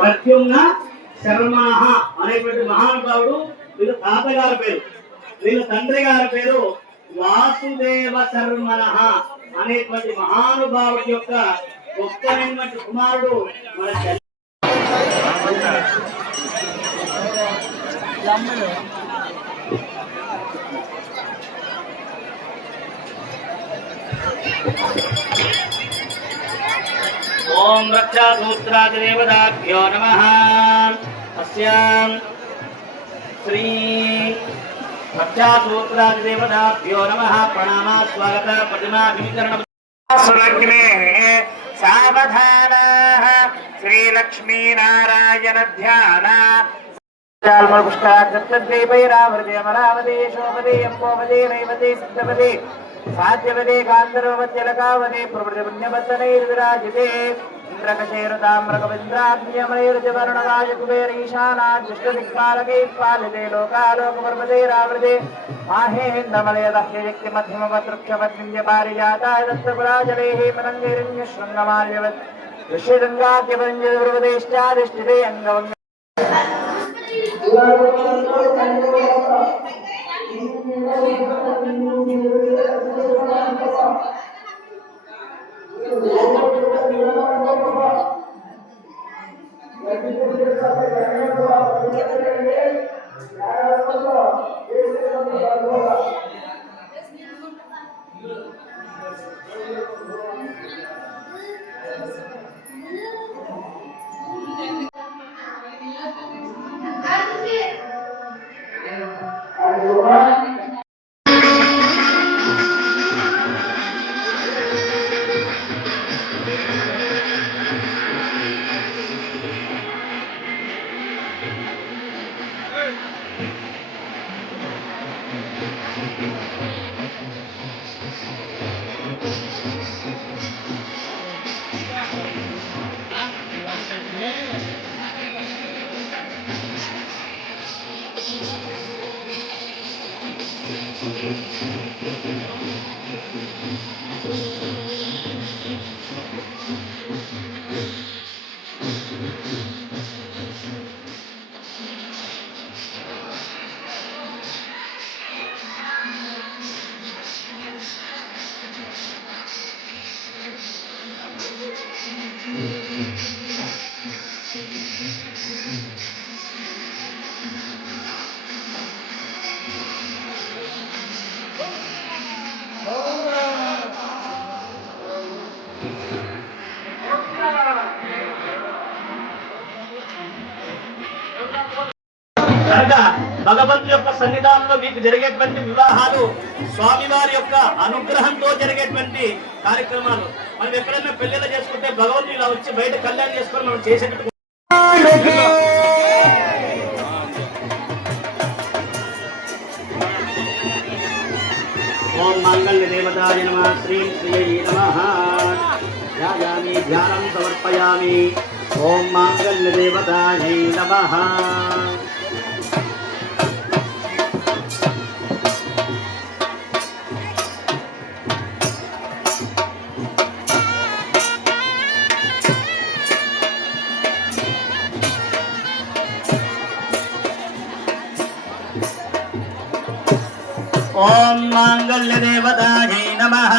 ప్రత్యుమ్న శర్మణ అనేటువంటి మహానుభావుడు. వీళ్ళ తాతగారి పేరు, వీళ్ళ తండ్రి గారి పేరు వాసుదేవ శర్మణ అనేటువంటి మహానుభావుడి యొక్క గొప్పనైనటువంటి కుమారుడు మన ఓం రక్షాసూత్రాదిదేవతాభ్యో నమః. అస్యాం శ్రీ రక్షాసూత్రాదిదేవతాభ్యో నమః. ప్రణామ స్వాగత ప్రతిమాభికరణ. సావధానాః శ్రీలక్ష్మీనారాయణ ధ్యాన పుష్కరాక్షత్రద్వైపైరావృతమరావదే శోభదే ఎంపోవదే నైవదే సిద్ధవదే సాధ్యవదే కాంతరోవత్యలకావదే ప్రవృతి పుణ్యబద్ధనైర్విరాజితే ఇంద్రకశేరుతామ్రకవింద్రాగ్నియమనైర్జవర్ణరాజ కుబేరీశానాద్యుష్టదిక్పాలకైః పాలితే లోకాలోకపర్వతైరావృతే మాహేంద్రమలయదహ్యశక్తి మధ్యమవదృక్షమద్వింజపారిజాతాయ దత్తపురాజలైః పరంగైరణ్యశృంగమాల్యవత్ ఋష్యరంగాద్యపరంజవృదేశ్చాదిష్టితే అంగవంగ కనుక భగవంతుని యొక్క సన్నిధానంలో మీకు జరిగేటువంటి వివాహాలు స్వామివారి యొక్క అనుగ్రహంతో జరిగేటువంటి కార్యక్రమాలు. మనం ఎక్కడైనా పెళ్లిలో చేసుకుంటే భగవంతుడు ఇలా వచ్చి బయట కళ్యాణం చేసుకొని మనం చేసేటట్టు. ఓం మంగళ దేవతాయ నమః. శ్రీ శ్రీ నమః. ధ్యాయామి ధ్యానం సమర్పయామి. ఓం మంగళ దేవతాయ నమః. ఓం మాంగళ్య దేవతాయై నమః.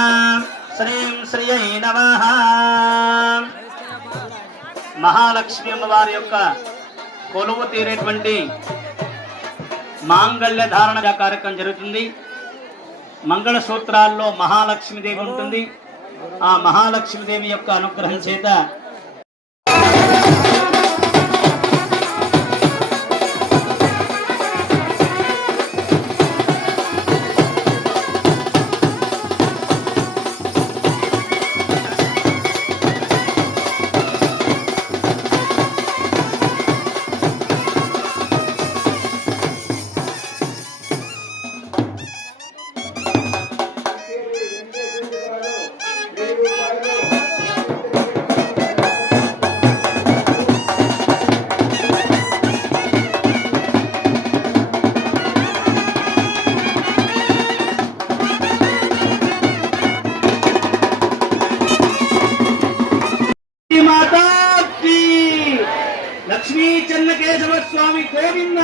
శ్రీం శ్రీయై నమః. మహాలక్ష్మి అమ్మవారి యొక్క కొలువు తీరేటువంటి మాంగళ్య ధారణ కార్యక్రమం జరుగుతుంది. మంగళ సూత్రాల్లో మహాలక్ష్మీదేవి ఉంటుంది. ఆ మహాలక్ష్మీదేవి యొక్క అనుగ్రహం చేత లక్ష్మీ చెన్నకేశవ స్వామి గోవింద.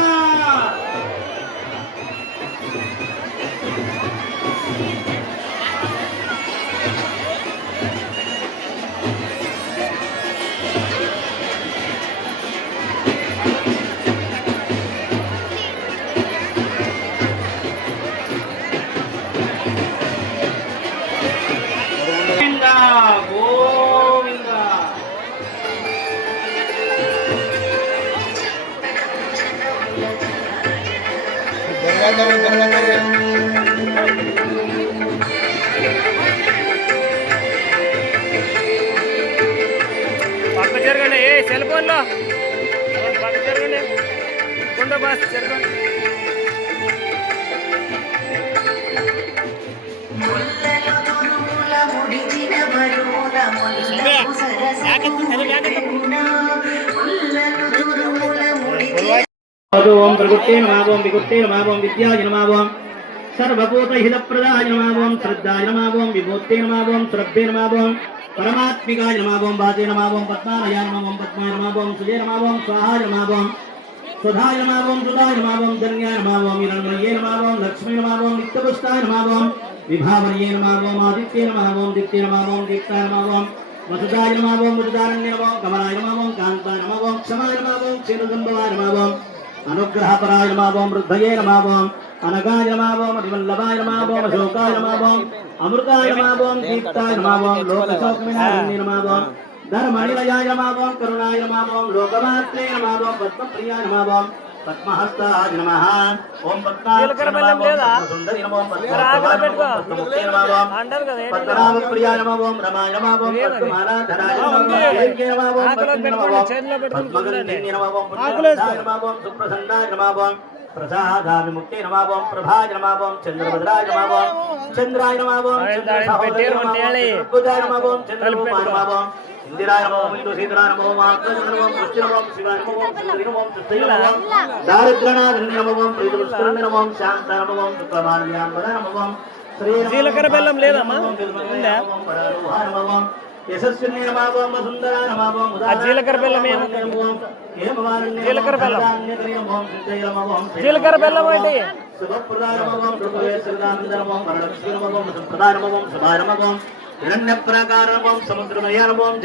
గోవింద. పక్క జరగండి, ఏ సెల్ ఫోన్లో పక్క జరగండి, కొండ బాస్ జరగండి. ఓం ప్రకృతే నమః ఓం వికృతే నమః ఓం విద్యాయ నమః ఓం సర్వభూతహితప్రదాయ నమః ఓం శ్రద్ధాయ నమః ఓం విభూతే నమః ఓం శ్రద్ధే నమః ఓం పరమాత్మికాయ నమః ఓం వాచే నమః ఓం పద్మాలయాయ నమః ఓం పద్మాయ నమః ఓం సుజే నమః ఓం స్వాహాయ నమః ఓం సుధాయ నమః ఓం సుధాయ నమః ఓం ధన్యాయ నమః ఓం హిరణ్మయే నమః ఓం లక్ష్మీ నమః ఓం నిత్యపుష్టాయ నమః ఓం విభావర్యే నమః ఓం ఆదిత్యే నమః ఓం దీప్తే నమః ఓం దీప్తాయ నమః ఓం వసుదాయ నమః ఓం వసుదారణ్యే నమః ఓం కమలాయ నమః ఓం కాంతాయ నమః ఓం క్షమాయ నమః ఓం క్షీరసంభవాయ నమః ఓం అనుగ్రహపరాయ నమః ఓం వృద్ధయే నమః ఓం అనగాయ నమః ఓం అతివల్లభాయ నమః ఓం అశోకాయ నమః ఓం అమృతాయ నమః ఓం దీప్తాయ నమః ఓం లోకశోకవినాశినే నమః ఓం ధర్మనిలయాయ నమః ఓం కరుణాయ నమః ఓం లోకమాత్రే నమః ఓం పద్మప్రియాయ నమః ఓం పద్మహస్తాయ నమః ఓం పద్మాయ నమః ఓం సుందరి నమః ఓం పద్మముఖే నమః ఓం పద్మనాభప్రియాయ నమః ఓం రమాయ నమః ఓం పద్మమాలాధరాయ నమః ఓం దేవ్యే నమః ఓం పద్మనే నమః ఓం పద్మగంధిన్యే నమః ఓం పుణ్యదాయ నమః ఓం సుప్రసన్నాయ నమః ఓం ప్రసాదావిముక్తే నమః ఓం ప్రభాయ నమః ఓం చంద్రభద్రాయ నమః ఓం చంద్రాయ నమః ఓం చంద్రసహోదరాయ నమః ఓం చంద్రరూపాయ నమః ఓం ఇందిరాయ నమః ఓం ఇందుసీతరాయ నమః ఓం ఆత్మజ నమః ఓం కృష్ణ నమః ఓం శివాయ నమః ఓం సుందరి నమః ఓం సుస్థయ నమః ఓం దారిద్ర్యనాథన్య నమః ఓం ప్రీతిపుష్కరణ్య నమః ఓం శాంత నమః ఓం సుఖమాన్యాంబర నమః ఓం జీలకర్ర బెల్లం లేదమ్మా? యశస్విన్య నమః ఓం వసుందరాయ నమః ఓం జీలకర్ర బెల్లం జీలకర్ర బెల్లం జీలకర్ర బెల్లం ఏంటి? శుభప్రదాయ నమః ఓం శుభవేశ్వరానంద నమః ఓం వరలక్ష్మీ నమః ఓం సుప్రదాయ నమః ఓం శుభాయ నమః ఓం హిరణ్యప్రాకార నమః ఓం సముద్రమయ నమః ఓం